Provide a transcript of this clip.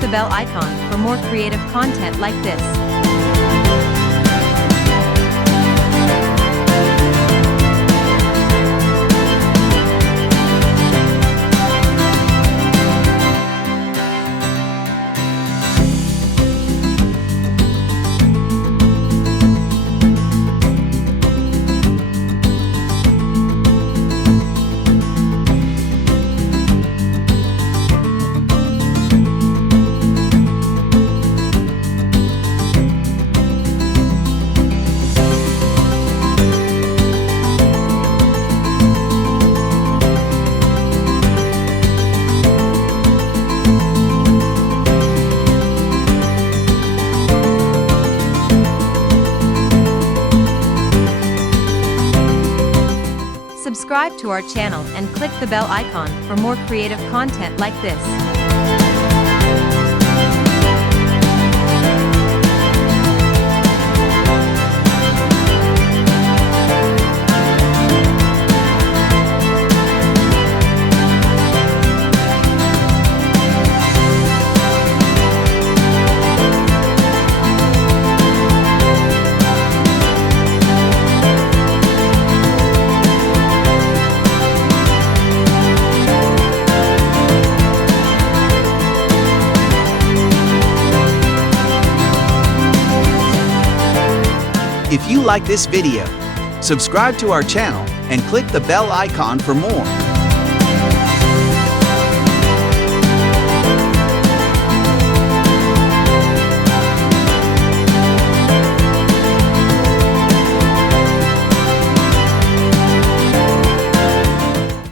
the bell icon for more creative content like this. Subscribe to our channel and click the bell icon for more creative content like this. If you like this video, subscribe to our channel and click the bell icon for more.